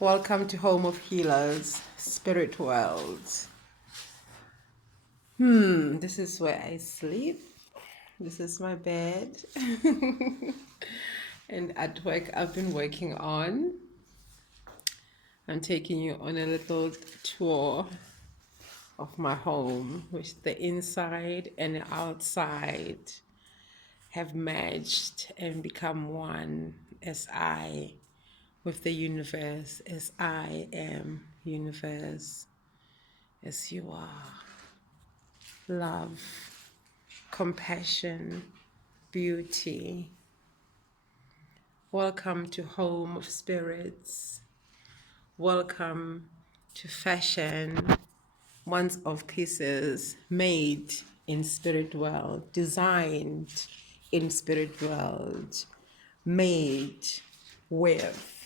Welcome to Home of Healers, Spirit World. This is where I sleep. This is my bed. And at work, I've been working on. I'm taking you on a little tour of my home, which the inside and the outside have merged and become one as I with the universe, as I am universe, as you are. Love, compassion, beauty. Welcome to Home of Spirits. Welcome to fashion, ones of pieces made in spirit world, designed in spirit world, made with